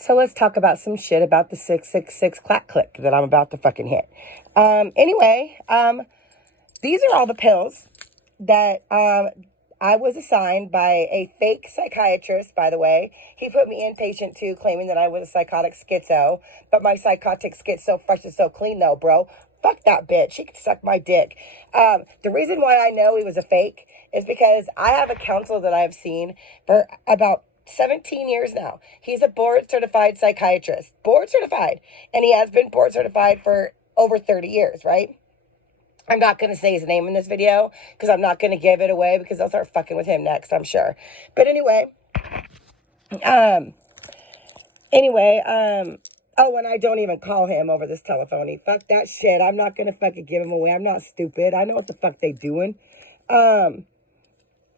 So let's talk about some shit about the 666 clack click that I'm about to fucking hit. Anyway, these are all the pills that I was assigned by a fake psychiatrist, by the way. He put me inpatient too, claiming that I was a psychotic schizo. But my psychotic schizo fresh and so clean though, bro. Fuck that bitch. She could suck my dick. The reason why I know he was a fake is because I have a counselor that I've seen for about 17 years now. He's a board certified psychiatrist. Board certified. And he has been board certified for over 30 years, right? I'm not going to say his name in this video because I'm not going to give it away because I'll start fucking with him next, I'm sure. But anyway, oh, and I don't even call him over this telephone. Fuck that shit. I'm not going to fucking give him away. I'm not stupid. I know what the fuck they doing.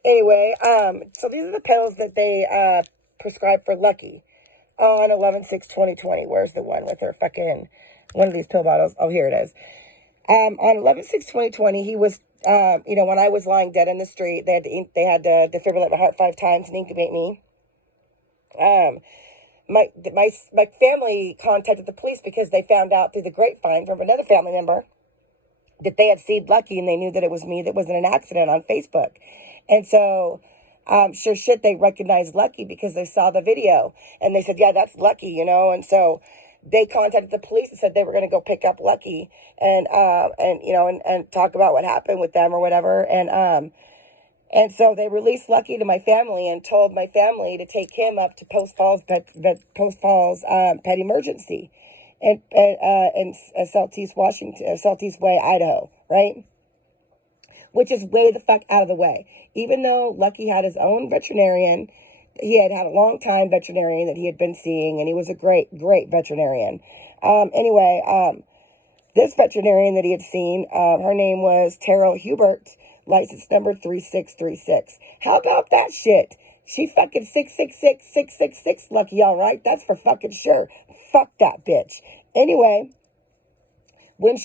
Anyway, so these are the pills that they prescribed for Lucky on 11/6/2020. Where's the one with her fucking, one of these pill bottles? Oh, here it is. On 11/6/2020, he was, when I was lying dead in the street, they had to defibrillate my heart 5 times and incubate me. My family contacted the police because they found out through the grapevine from another family member that they had seen Lucky and they knew that it was me that was in an accident on Facebook. And so, sure shit, they recognized Lucky because they saw the video and they said, yeah, that's Lucky, and so they contacted the police and said they were going to go pick up Lucky and talk about what happened with them or whatever. And so they released Lucky to my family and told my family to take him up to Post Falls Pet Emergency in Southeast Washington, Southeast Way, Idaho, right? Which is way the fuck out of the way. Even though Lucky had his own veterinarian, he had a long time veterinarian that he had been seeing, and he was a great veterinarian. This veterinarian that he had seen, her name was Terrell Hubert, license number 3636. How about that shit? She fucking 666 Lucky, all right? That's for fucking sure. Fuck that bitch. Anyway, when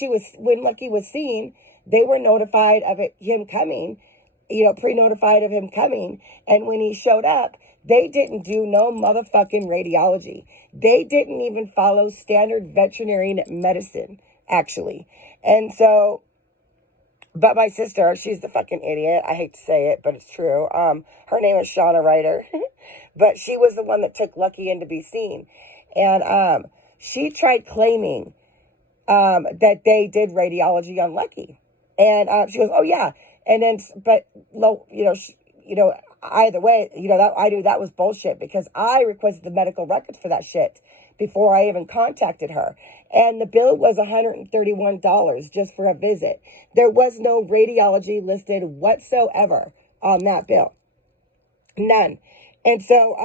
Lucky was seen, they were notified of him coming, pre-notified of him coming. And when he showed up, they didn't do no motherfucking radiology. They didn't even follow standard veterinarian medicine, actually. And so, but my sister, she's the fucking idiot. I hate to say it, but it's true. Her name is Shauna Ryder. But she was the one that took Lucky in to be seen. And she tried claiming that they did radiology on Lucky. And she goes, oh, yeah. And then, but, either way, that I knew that was bullshit because I requested the medical records for that shit before I even contacted her. And the bill was $131 just for a visit. There was no radiology listed whatsoever on that bill. None. And so,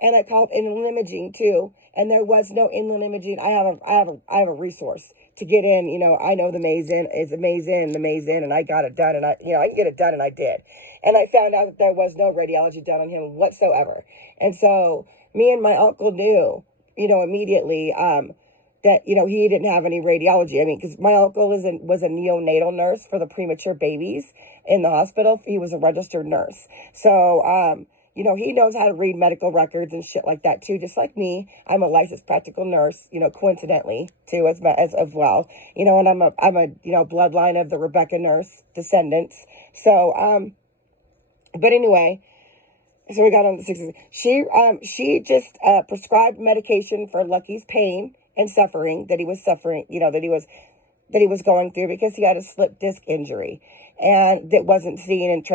and I called inland imaging too, and there was no inland imaging. I have a resource to get in. I know the Mason is amazing, and I got it done, and I can get it done, and I did. And I found out that there was no radiology done on him whatsoever. And so me and my uncle knew, immediately, that, he didn't have any radiology. I mean, because my uncle was a neonatal nurse for the premature babies in the hospital. He was a registered nurse. So, he knows how to read medical records and shit like that too, just like me. I'm a licensed practical nurse, coincidentally too, as well, and I'm a bloodline of the Rebecca nurse descendants. So, but anyway, so we got on the 60s. She just prescribed medication for Lucky's pain and suffering that he was suffering, that he was going through because he had a slip disc injury, and that wasn't seen and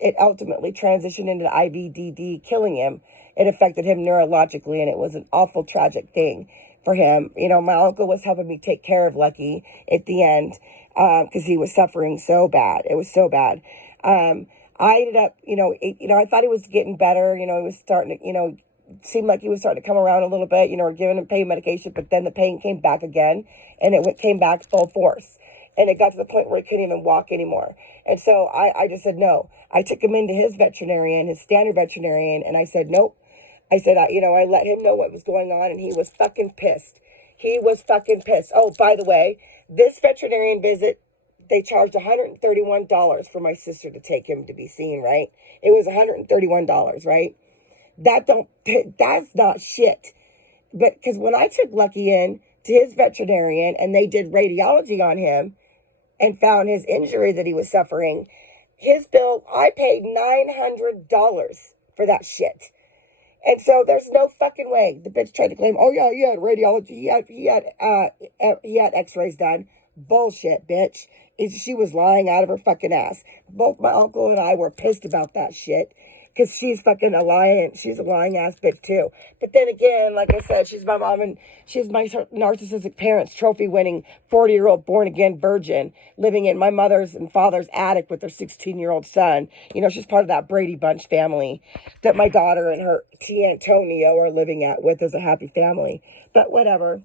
it ultimately transitioned into IVDD, killing him. It affected him neurologically, and it was an awful, tragic thing for him. My uncle was helping me take care of Lucky at the end because he was suffering so bad. It was so bad. I ended up, I thought he was getting better. He was starting to, seemed like he was starting to come around a little bit. We're giving him pain medication, but then the pain came back again, and it came back full force. And it got to the point where he couldn't even walk anymore. And so I just said no. I took him into his veterinarian, his standard veterinarian, and I said, nope. I said, I let him know what was going on, and he was fucking pissed. He was fucking pissed. Oh, by the way, this veterinarian visit, they charged $131 for my sister to take him to be seen, right? It was $131, right? That's not shit. but because when I took Lucky in to his veterinarian and they did radiology on him and found his injury that he was suffering, his bill, I paid $900 for that shit. And so there's no fucking way. The bitch tried to claim, oh yeah, he had radiology, he had x-rays done. Bullshit, bitch. She was lying out of her fucking ass. Both my uncle and I were pissed about that shit. Because she's fucking a lying, she's a lying ass bitch too. But then again, like I said, she's my mom and she's my narcissistic parents, trophy winning 40-year-old born again virgin living in my mother's and father's attic with their 16-year-old son. You know, she's part of that Brady Bunch family that my daughter and her T. Antonio are living at with as a happy family. But whatever.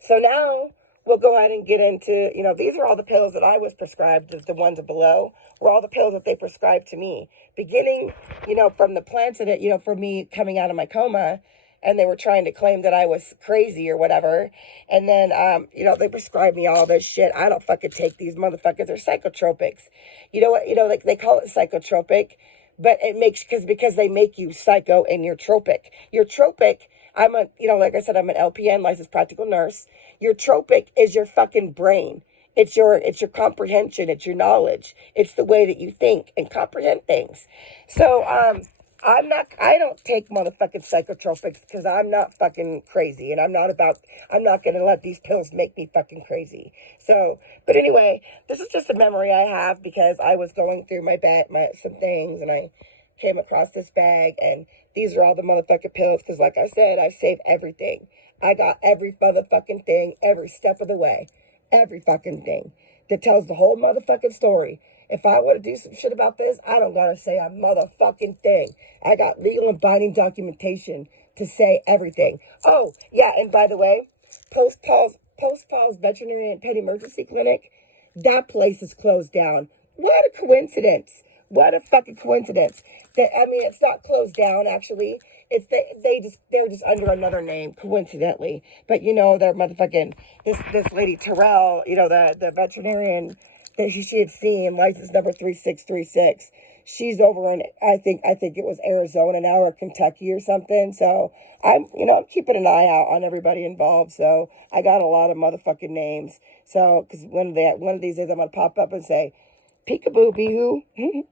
So now we'll go ahead and get into, you know, these are all the pills that I was prescribed, the ones below were all the pills that they prescribed to me. Beginning, you know, from the plants in it, you know, for me coming out of my coma, and they were trying to claim that I was crazy or whatever. And then, you know, they prescribed me all this shit. I don't fucking take these motherfuckers. They're psychotropics. You know what? You know, like they call it psychotropic, but it makes, because they make you psycho and you're tropic. You're tropic. I'm a, you know, like I said, I'm an LPN, licensed practical nurse. Your tropic is your fucking brain. It's your comprehension. It's your knowledge. It's the way that you think and comprehend things. So, I don't take motherfucking psychotropics because I'm not fucking crazy and I'm not going to let these pills make me fucking crazy. So, but anyway, this is just a memory I have because I was going through some things and I came across this bag and these are all the motherfucking pills because like I said, I save everything. I got every motherfucking thing every step of the way. Every fucking thing that tells the whole motherfucking story. If I want to do some shit about this, I don't gotta say a motherfucking thing. I got legal and binding documentation to say everything. Oh, yeah, and by the way, Post Paul's Veterinary and Pet Emergency Clinic, that place is closed down. What a coincidence. What a fucking coincidence. It's not closed down, actually. It's they're just under another name, coincidentally. But you know, they're motherfucking this lady Terrell, you know, the veterinarian that she had seen, license number 3636. She's over in I think it was Arizona now or Kentucky or something. So I'm keeping an eye out on everybody involved. So I got a lot of motherfucking names. So because one of these days I'm gonna pop up and say, peekaboo, bee hoo.